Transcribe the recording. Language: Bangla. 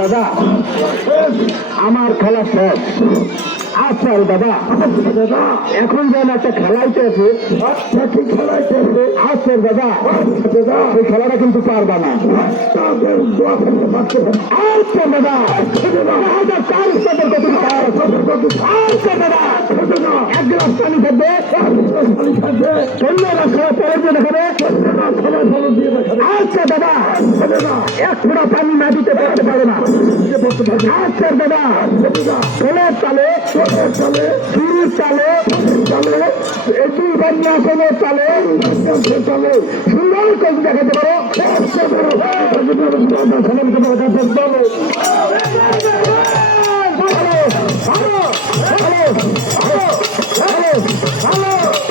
দাদা আমার খেলা শেষ। আচ্ছা দাদা দাদা এখন যেন একটা খেলাইতেছে। আচ্ছা কি খেলাইতেছে? আচ্ছা দাদা দাদা সেই খেলাটা কিন্তু পারবা না। আচ্ছা দাদা আচ্ছা দাদা এক গ্লাস পানি থাকবে, খেলা পরে দেখাবে। আচ্ছা দাদা এক ফোঁটা পানি না দিতে পারতে পারে না। আচ্ছা দাদা ষোলোর চালে শুরুর চালে এটি বন্যাসনের চালে সুন্দর কবি দেখাতে পারো।